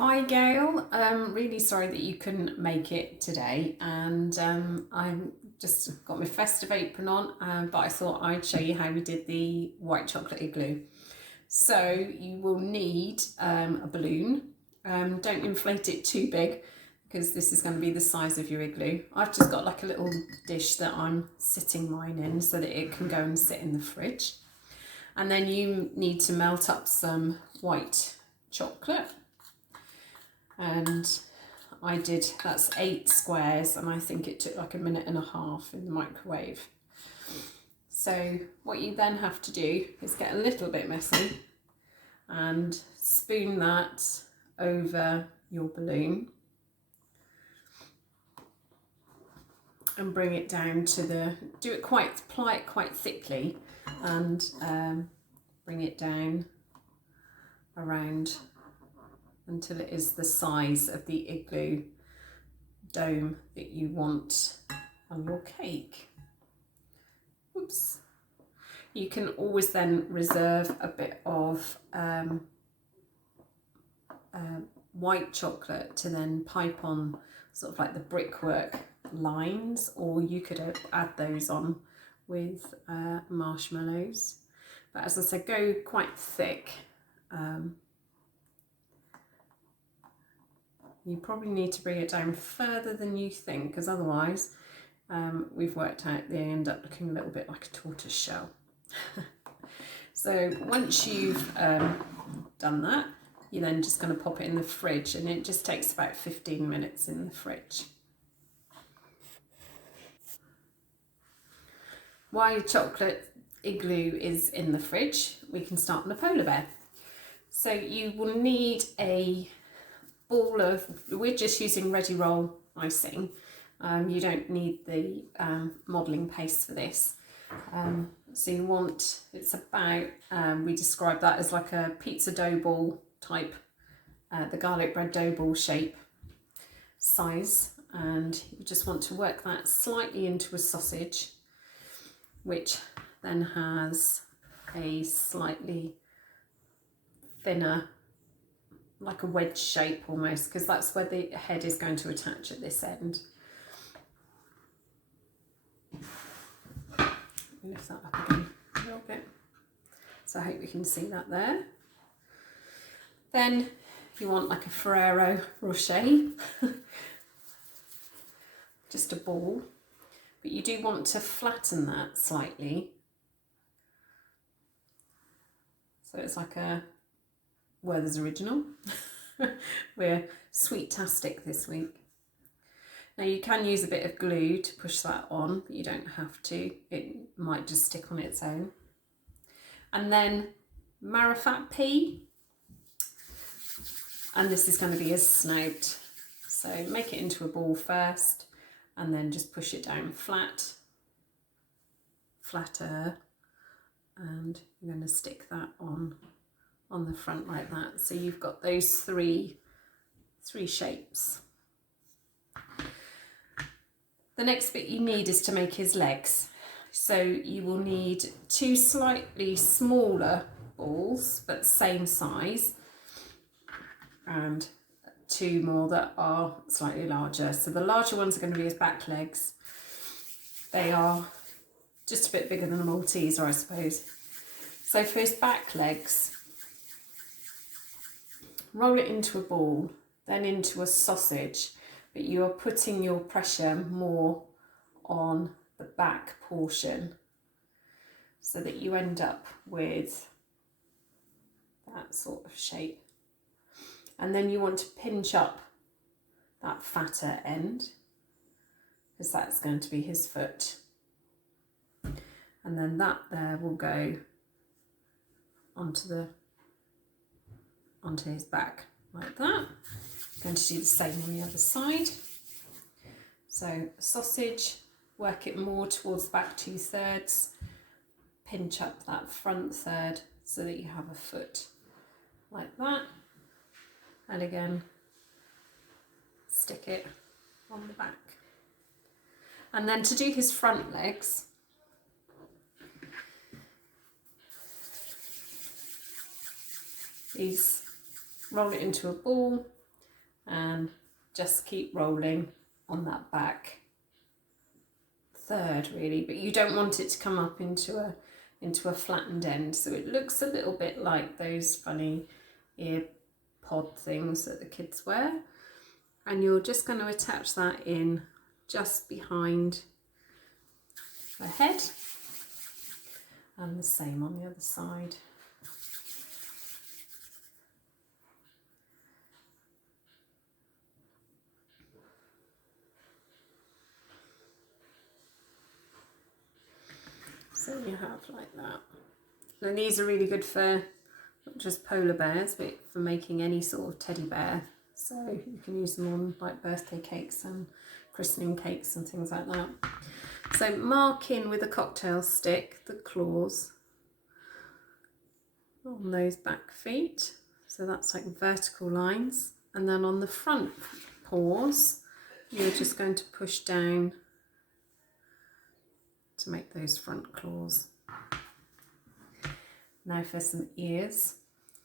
Hi Gail, really sorry that you couldn't make it today, and I'm just got my festive apron on, but I thought I'd show you how we did the white chocolate igloo. So you will need a balloon. Don't inflate it too big because this is going to be the size of your igloo. I've just got like a little dish that I'm sitting mine in so that it can go and sit in the fridge. And then you need to melt up some white chocolate. And that's 8 squares, and I think it took like 1.5 minutes in the microwave. So what you then have to do is get a little bit messy and spoon that over your balloon and bring it down to apply it quite thickly, and bring it down around until it is the size of the igloo dome that you want on your cake. Oops. You can always then reserve a bit of white chocolate to then pipe on sort of like the brickwork lines, or you could add those on with marshmallows. But as I said, go quite thick. You probably need to bring it down further than you think, because otherwise we've worked out they end up looking a little bit like a tortoise shell. So once you've done that, you're then just going to pop it in the fridge, and it just takes about 15 minutes in the fridge. While your chocolate igloo is in the fridge, we can start on the polar bear. So you will need a ball of, we're just using ready roll icing. You don't need the modelling paste for this. So you want, it's about, we describe that as like a pizza dough ball type, the garlic bread dough ball shape size, and you just want to work that slightly into a sausage, which then has a slightly thinner, like a wedge shape almost, because that's where the head is going to attach at this end. Lift that up again a little bit, so I hope you can see that there. Then you want like a Ferrero Rocher, just a ball, but you do want to flatten that slightly, so it's like a Werther's Original. We're sweet-tastic this week. Now you can use a bit of glue to push that on, but you don't have to. It might just stick on its own. And then marrowfat pea, and this is going to be his snout. So make it into a ball first, and then just push it down flatter, and you're going to stick that on the front like that. So you've got those three shapes. The next bit you need is to make his legs. So you will need 2 slightly smaller balls, but same size, and 2 more that are slightly larger. So the larger ones are going to be his back legs. They are just a bit bigger than a Malteser, I suppose. So for his back legs, roll it into a ball, then into a sausage, but you are putting your pressure more on the back portion so that you end up with that sort of shape. And then you want to pinch up that fatter end, because that's going to be his foot. And then that there will go onto his back like that. I'm going to do the same on the other side. So sausage, work it more towards the back 2/3, pinch up that front third so that you have a foot like that, and again stick it on the back. And then to do his front legs, roll it into a ball, and just keep rolling on that back third really, but you don't want it to come up into a flattened end, so it looks a little bit like those funny ear pod things that the kids wear. And you're just going to attach that in just behind the head, and the same on the other side. So you have like that. And these are really good for not just polar bears, but for making any sort of teddy bear. So you can use them on like birthday cakes and christening cakes and things like that. So mark in with a cocktail stick the claws on those back feet. So that's like vertical lines. And then on the front paws, you're just going to push down to make those front claws. Now for some ears.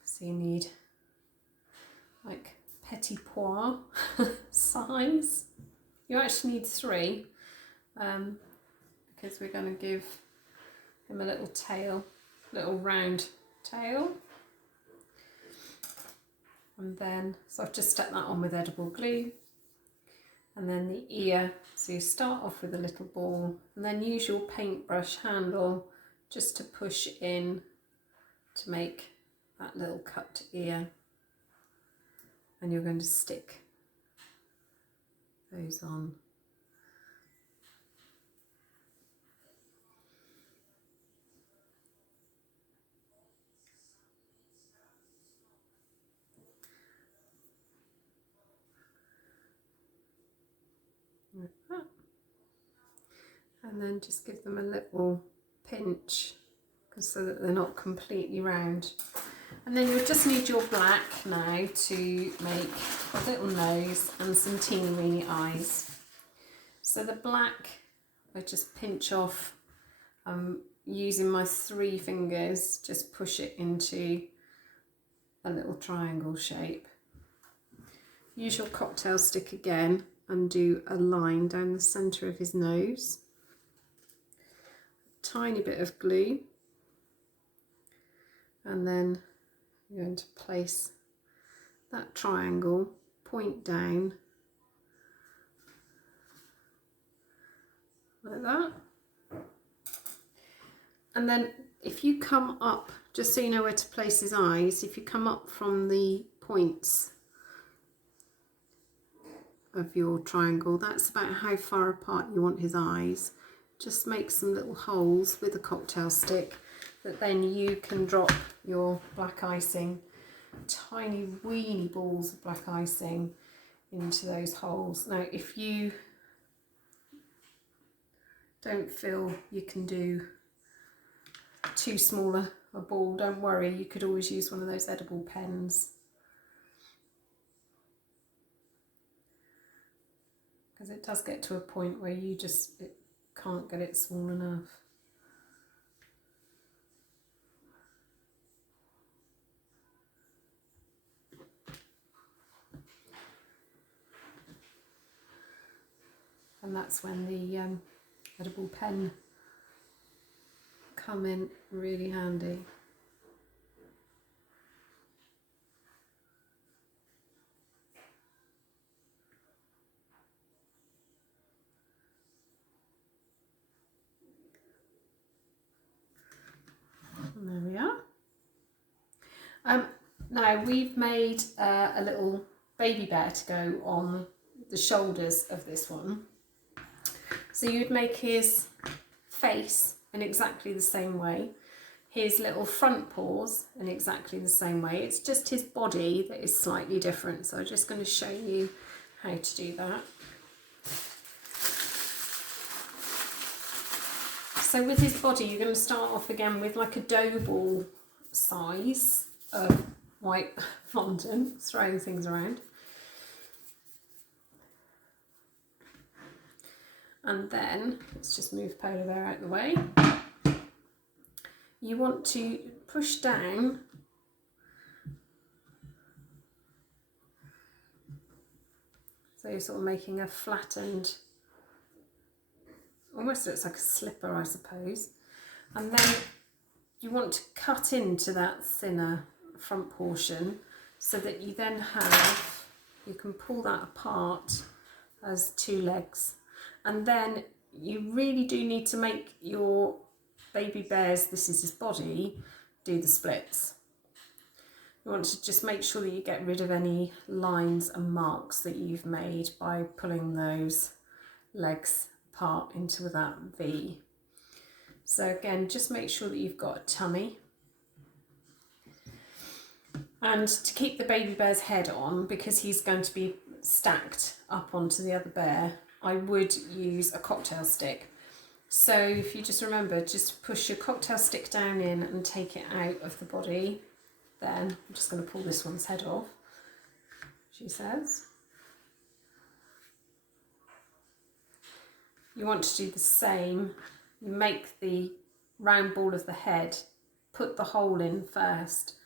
So you need like petit pois size. You actually need 3 because we're going to give him a little tail, little round tail. And then, so I've just stuck that on with edible glue. And then the ear, so you start off with a little ball and then use your paintbrush handle just to push in to make that little cut ear. And you're going to stick those on. Like that. And then just give them a little pinch so that they're not completely round. And then you'll just need your black now to make a little nose and some teeny weeny eyes. So the black, I just pinch off, using my 3 fingers, just push it into a little triangle shape. Use your cocktail stick again and do a line down the centre of his nose. A tiny bit of glue. And then you're going to place that triangle, point down, like that. And then if you come up, just so you know where to place his eyes, if you come up from the points of your triangle, that's about how far apart you want his eyes. Just make some little holes with a cocktail stick that then you can drop your black icing, tiny weeny balls of black icing into those holes. Now if you don't feel you can do too small a ball, don't worry, you could always use one of those edible pens, because it does get to a point where you just can't get it small enough. And that's when the edible pen come in really handy. And there we are. Now we've made a little baby bear to go on the shoulders of this one. So you'd make his face in exactly the same way, his little front paws in exactly the same way. It's just his body that is slightly different. So I'm just going to show you how to do that. So with his body, you're going to start off again with like a dough ball size of white fondant, throwing things around. And then, let's just move polar bear out of the way. You want to push down So you're sort of making a flattened, almost looks like a slipper, I suppose. And then you want to cut into that thinner front portion so that you then have, you can pull that apart as two legs. And then you really do need to make your baby bear's, this is his body, do the splits. You want to just make sure that you get rid of any lines and marks that you've made by pulling those legs apart into that V. So again, just make sure that you've got a tummy. And to keep the baby bear's head on, because he's going to be stacked up onto the other bear, I would use a cocktail stick. So if you just remember, just push your cocktail stick down in and take it out of the body. Then I'm just going to pull this one's head off, she says. You want to do the same. You make the round ball of the head, put the hole in first,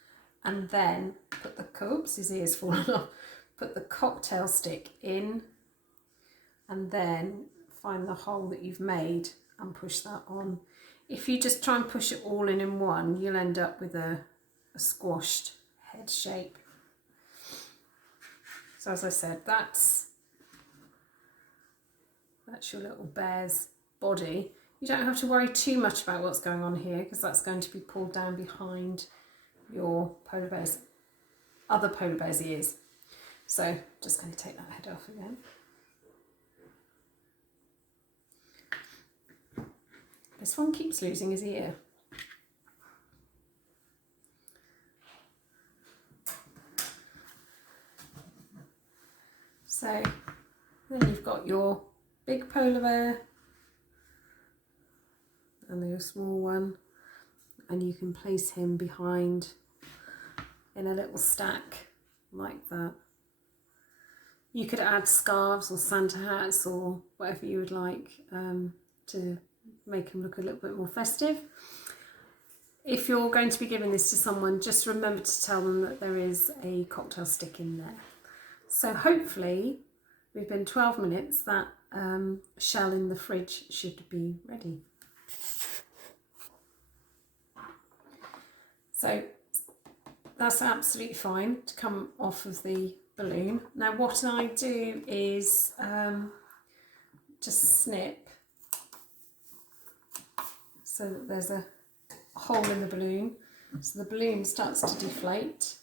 and then put the, oops, his ear's fallen off, put the cocktail stick in, and then find the hole that you've made and push that on. If you just try and push it all in one, you'll end up with a squashed head shape. So as I said, that's your little bear's body. You don't have to worry too much about what's going on here, because that's going to be pulled down behind your polar bear's, other polar bear's ears. So just going to take that head off again. This one keeps losing his ear. So then you've got your big polar bear and your small one, and you can place him behind in a little stack like that. You could add scarves or Santa hats or whatever you would like to make him look a little bit more festive. If you're going to be giving this to someone, just remember to tell them that there is a cocktail stick in there. So hopefully we've been 12 minutes, that shell in the fridge should be ready. So that's absolutely fine to come off of the balloon. Now what I do is just snip so that there's a hole in the balloon, so the balloon starts to deflate,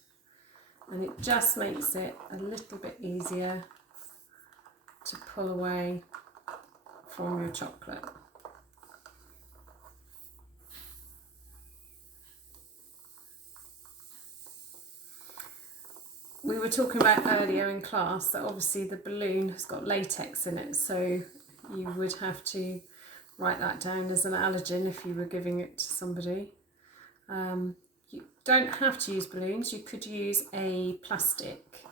and it just makes it a little bit easier to pull away from your chocolate. We were talking about earlier in class that obviously the balloon has got latex in it, so you would have to write that down as an allergen if you were giving it to somebody. You don't have to use balloons. You could use a plastic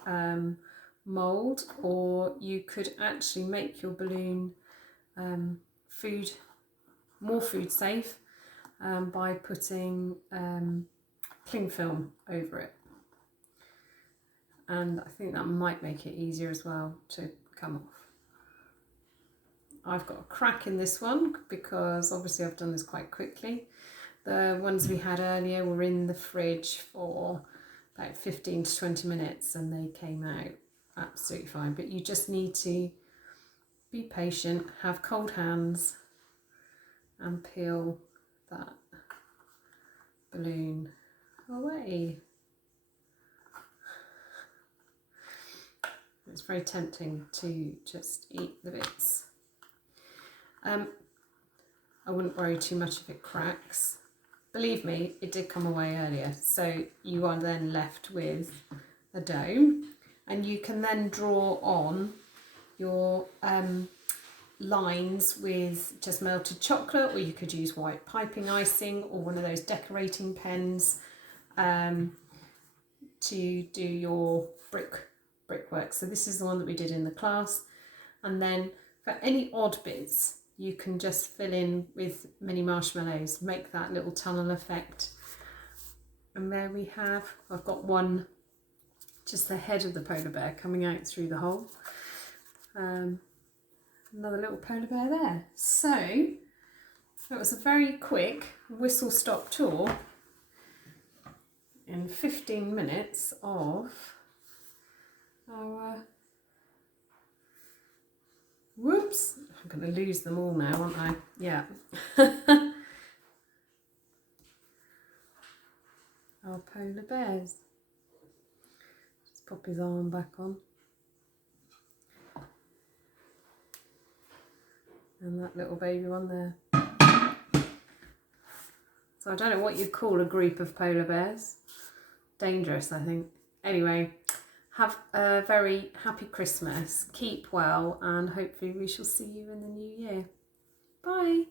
mould, or you could actually make your balloon more food safe by putting cling film over it. And I think that might make it easier as well to come off. I've got a crack in this one because obviously I've done this quite quickly. The ones we had earlier were in the fridge for about 15 to 20 minutes and they came out absolutely fine. But you just need to be patient, have cold hands and peel that balloon away. It's very tempting to just eat the bits. I wouldn't worry too much if it cracks. Believe me, it did come away earlier. So you are then left with a dough, and you can then draw on your lines with just melted chocolate, or you could use white piping icing or one of those decorating pens to do your brickwork. So this is the one that we did in the class. And then for any odd bits, you can just fill in with mini marshmallows, make that little tunnel effect. And there we have, I've got one, just the head of the polar bear coming out through the hole. Another little polar bear there. So it was a very quick whistle-stop tour in 15 minutes of our, whoops, I'm going to lose them all now, aren't I? Yeah. Our polar bears. Just pop his arm back on. And that little baby one there. So I don't know what you'd call a group of polar bears. Dangerous, I think. Anyway, have a very happy Christmas. Keep well, and hopefully we shall see you in the new year. Bye.